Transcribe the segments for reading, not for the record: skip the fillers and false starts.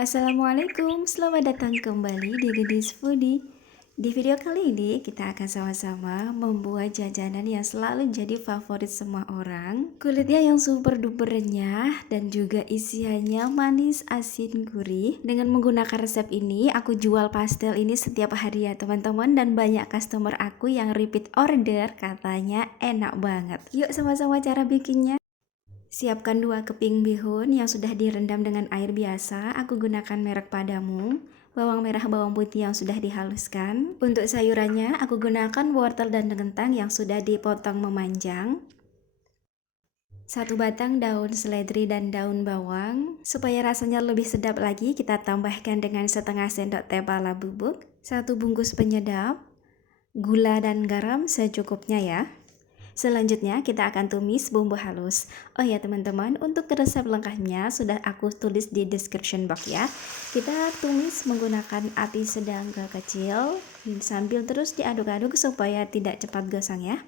Assalamualaikum, selamat datang kembali di Gadis Foodie. Di video kali ini kita akan sama-sama membuat jajanan yang selalu jadi favorit semua orang. Kulitnya yang super duper renyah dan juga isiannya manis, asin, gurih. Dengan menggunakan resep ini, aku jual pastel ini setiap hari ya teman-teman, dan banyak customer aku yang repeat order katanya enak banget. Yuk sama-sama cara bikinnya. Siapkan 2 keping bihun yang sudah direndam dengan air biasa. Aku gunakan merek Padamu. Bawang merah, bawang putih yang sudah dihaluskan. Untuk sayurannya, aku gunakan wortel dan kentang yang sudah dipotong memanjang. 1 batang daun seledri dan daun bawang. Supaya rasanya lebih sedap lagi, kita tambahkan dengan setengah sendok teh pala bubuk. 1 bungkus penyedap. Gula dan garam secukupnya ya. Selanjutnya kita akan tumis bumbu halus. Oh ya teman-teman, untuk resep lengkapnya sudah aku tulis di description box ya. Kita tumis menggunakan api sedang ke kecil sambil terus diaduk-aduk supaya tidak cepat gosong ya.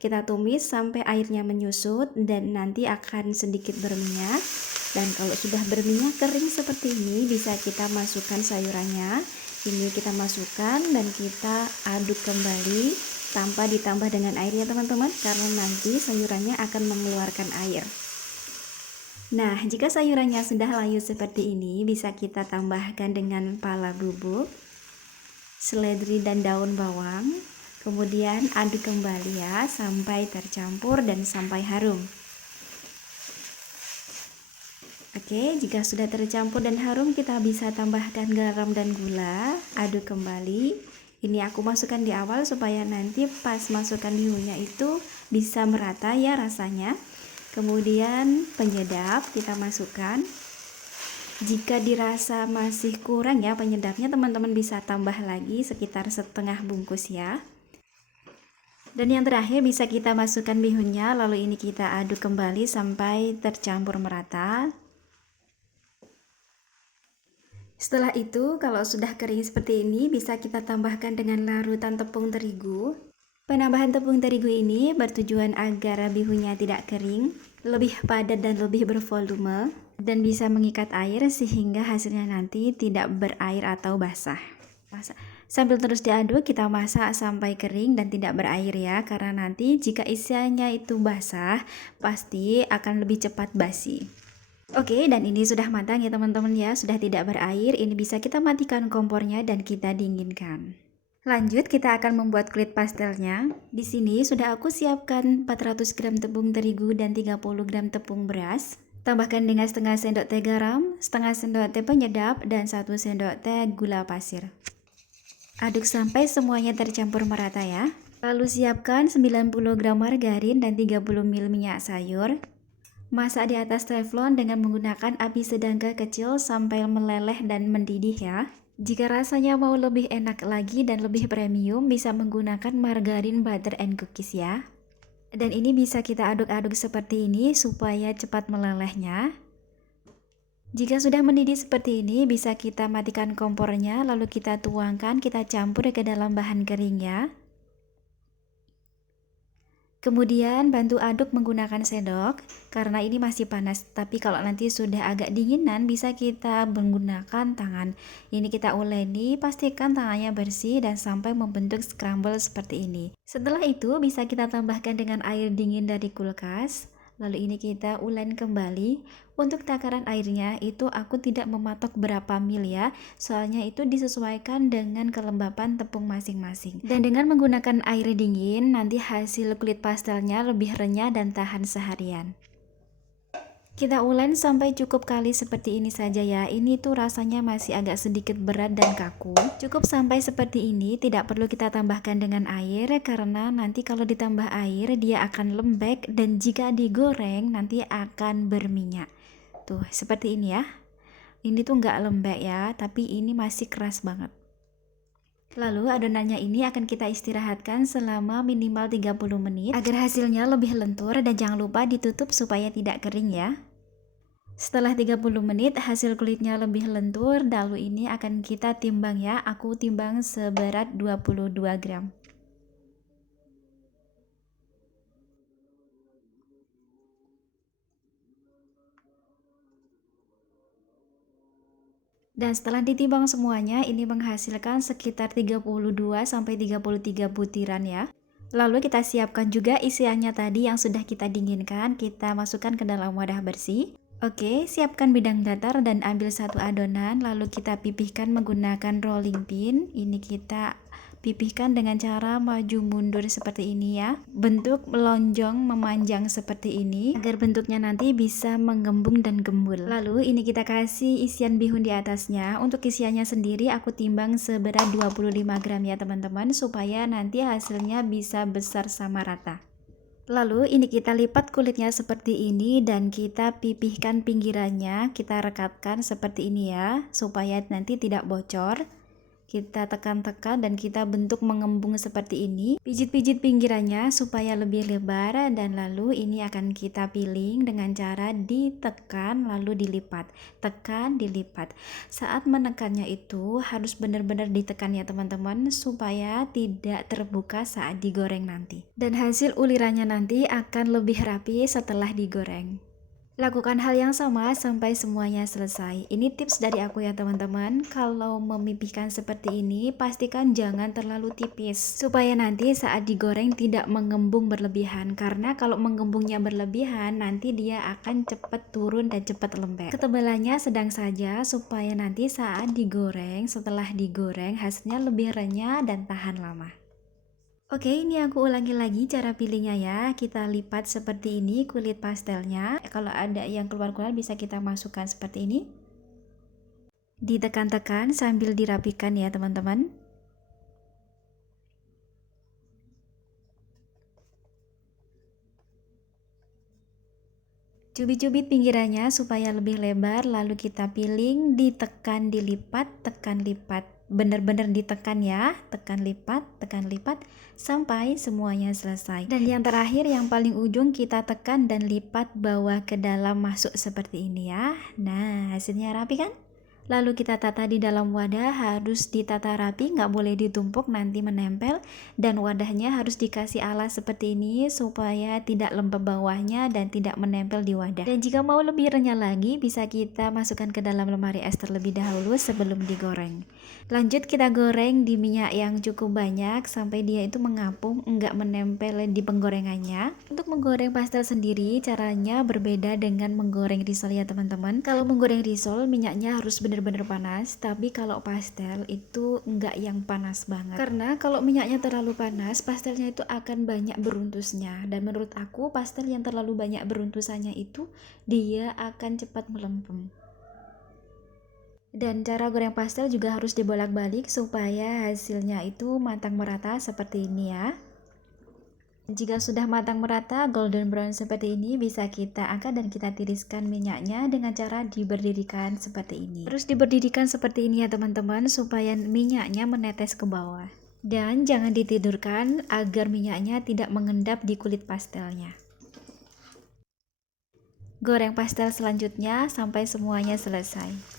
Kita tumis sampai airnya menyusut dan nanti akan sedikit berminyak. Dan kalau sudah berminyak kering seperti ini, bisa kita masukkan sayurannya. Ini kita masukkan dan kita aduk kembali tanpa ditambah dengan air ya teman-teman, karena nanti sayurannya akan mengeluarkan air. Nah, jika sayurannya sudah layu seperti ini, bisa kita tambahkan dengan pala bubuk, seledri dan daun bawang. Kemudian aduk kembali ya sampai tercampur dan sampai harum. Oke, jika sudah tercampur dan harum, kita bisa tambahkan garam dan gula, aduk kembali. Ini aku masukkan di awal supaya nanti pas masukkan bihunnya itu bisa merata ya rasanya. Kemudian penyedap kita masukkan. Jika dirasa masih kurang ya penyedapnya, teman-teman bisa tambah lagi sekitar setengah bungkus ya. Dan yang terakhir bisa kita masukkan bihunnya, lalu ini kita aduk kembali sampai tercampur merata. Setelah itu, kalau sudah kering seperti ini, bisa kita tambahkan dengan larutan tepung terigu. Penambahan tepung terigu ini bertujuan agar bihunnya tidak kering, lebih padat dan lebih bervolume, dan bisa mengikat air sehingga hasilnya nanti tidak berair atau basah. Sambil terus diaduk, kita masak sampai kering dan tidak berair ya, karena nanti jika isiannya itu basah, pasti akan lebih cepat basi. Oke, dan ini sudah matang ya teman-teman ya, sudah tidak berair. Ini bisa kita matikan kompornya dan kita dinginkan. Lanjut, kita akan membuat kulit pastelnya. Di sini sudah aku siapkan 400 gram tepung terigu dan 30 gram tepung beras. Tambahkan dengan setengah sendok teh garam, setengah sendok teh penyedap, dan 1 sendok teh gula pasir. Aduk sampai semuanya tercampur merata ya. Lalu siapkan 90 gram margarin dan 30 ml minyak sayur. Masak di atas teflon dengan menggunakan api sedang ke kecil sampai meleleh dan mendidih ya. Jika rasanya mau lebih enak lagi dan lebih premium, bisa menggunakan margarin butter and cookies ya. Dan ini bisa kita aduk-aduk seperti ini supaya cepat melelehnya. Jika sudah mendidih seperti ini, bisa kita matikan kompornya, lalu kita tuangkan, kita campur ke dalam bahan kering ya. Kemudian bantu aduk menggunakan sendok karena ini masih panas, tapi kalau nanti sudah agak dinginan bisa kita menggunakan tangan. Ini kita uleni, pastikan tangannya bersih dan sampai membentuk scramble seperti ini. Setelah itu bisa kita tambahkan dengan air dingin dari kulkas. Lalu ini kita ulen kembali. Untuk takaran airnya itu aku tidak mematok berapa mil ya, soalnya itu disesuaikan dengan kelembapan tepung masing-masing. Dan dengan menggunakan air dingin, nanti hasil kulit pastelnya lebih renyah dan tahan seharian. Kita ulen sampai cukup kali seperti ini saja ya. Ini tuh rasanya masih agak sedikit berat dan kaku. Cukup sampai seperti ini, tidak perlu kita tambahkan dengan air karena nanti kalau ditambah air dia akan lembek dan jika digoreng nanti akan berminyak. Tuh, seperti ini ya. Ini tuh nggak lembek ya, tapi ini masih keras banget. Lalu adonannya ini akan kita istirahatkan selama minimal 30 menit agar hasilnya lebih lentur dan jangan lupa ditutup supaya tidak kering ya. Setelah 30 menit hasil kulitnya lebih lentur, lalu ini akan kita timbang ya. Aku timbang seberat 22 gram. Dan setelah ditimbang semuanya, ini menghasilkan sekitar 32-33 butiran ya. Lalu kita siapkan juga isiannya tadi yang sudah kita dinginkan, kita masukkan ke dalam wadah bersih. Oke, siapkan bidang datar dan ambil satu adonan, lalu kita pipihkan menggunakan rolling pin. Ini kita pipihkan dengan cara maju mundur seperti ini ya. Bentuk melonjong memanjang seperti ini agar bentuknya nanti bisa menggembung dan gembul. Lalu ini kita kasih isian bihun di atasnya. Untuk isiannya sendiri aku timbang seberat 25 gram ya teman-teman, supaya nanti hasilnya bisa besar sama rata. Lalu ini kita lipat kulitnya seperti ini dan kita pipihkan pinggirannya, kita rekatkan seperti ini ya, supaya nanti tidak bocor. Kita tekan-tekan dan kita bentuk mengembung seperti ini. Pijit-pijit pinggirannya supaya lebih lebar dan lalu ini akan kita piling dengan cara ditekan lalu dilipat. Tekan, dilipat. Saat menekannya itu harus benar-benar ditekan ya teman-teman supaya tidak terbuka saat digoreng nanti. Dan hasil ulirannya nanti akan lebih rapi setelah digoreng. Lakukan hal yang sama sampai semuanya selesai. Ini tips dari aku ya teman-teman. Kalau memipihkan seperti ini, pastikan jangan terlalu tipis supaya nanti saat digoreng tidak mengembung berlebihan. Karena kalau menggembungnya berlebihan, nanti dia akan cepat turun dan cepat lembek. Ketebalannya sedang saja supaya nanti saat digoreng, setelah digoreng hasilnya lebih renyah dan tahan lama. Oke, ini aku ulangi lagi cara pilihnya ya. Kita lipat seperti ini kulit pastelnya. Kalau ada yang keluar-keluar bisa kita masukkan seperti ini. Ditekan-tekan sambil dirapikan ya teman-teman. Cubit-cubit pinggirannya supaya lebih lebar, lalu kita piling, ditekan, dilipat, tekan, lipat. Benar-benar ditekan ya, tekan lipat sampai semuanya selesai. Dan yang terakhir yang paling ujung kita tekan dan lipat bawa ke dalam masuk seperti ini ya. Nah, hasilnya rapi kan? Lalu kita tata di dalam wadah, harus ditata rapi, nggak boleh ditumpuk nanti menempel. Dan wadahnya harus dikasih alas seperti ini supaya tidak lembab bawahnya dan tidak menempel di wadah. Dan jika mau lebih renyah lagi, bisa kita masukkan ke dalam lemari es terlebih dahulu sebelum digoreng. Lanjut kita goreng di minyak yang cukup banyak sampai dia itu mengapung, nggak menempel di penggorengannya. Untuk menggoreng pastel sendiri, caranya berbeda dengan menggoreng risol ya teman-teman. Kalau menggoreng risol, minyaknya harus benar-benar panas, tapi kalau pastel itu enggak yang panas banget. Karena kalau minyaknya terlalu panas, pastelnya itu akan banyak beruntusnya. Dan menurut aku, pastel yang terlalu banyak beruntusannya itu dia akan cepat melempem. Dan cara goreng pastel juga harus dibolak-balik supaya hasilnya itu matang merata seperti ini ya. Jika sudah matang merata, golden brown seperti ini, bisa kita angkat dan kita tiriskan minyaknya dengan cara diberdirikan seperti ini. Terus diberdirikan seperti ini ya teman-teman, supaya minyaknya menetes ke bawah. Dan jangan ditidurkan agar minyaknya tidak mengendap di kulit pastelnya. Goreng pastel selanjutnya sampai semuanya selesai.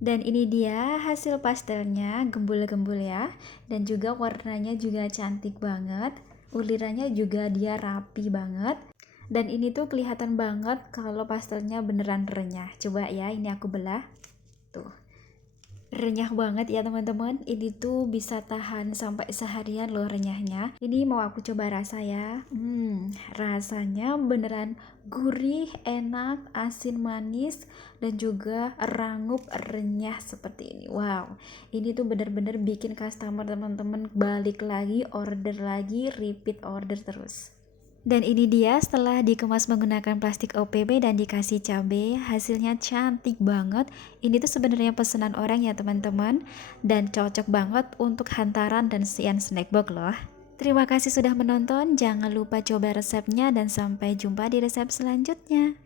Dan ini dia hasil pastelnya, gembul-gembul ya. Dan juga warnanya juga cantik banget. Ulirannya juga dia rapi banget. Dan ini tuh kelihatan banget kalau pastelnya beneran renyah. Coba ya, ini aku belah. Tuh. Renyah banget ya teman-teman. Ini tuh bisa tahan sampai seharian loh renyahnya. Ini mau aku coba rasa ya. Rasanya beneran gurih, enak, asin manis, dan juga rangup renyah seperti ini. Wow, ini tuh bener-bener bikin customer teman-teman balik lagi, order lagi, repeat order terus. Dan ini dia setelah dikemas menggunakan plastik OPP dan dikasih cabai, hasilnya cantik banget. Ini tuh sebenarnya pesanan orang ya teman-teman, dan cocok banget untuk hantaran dan sian snack box loh. Terima kasih sudah menonton, jangan lupa coba resepnya dan sampai jumpa di resep selanjutnya.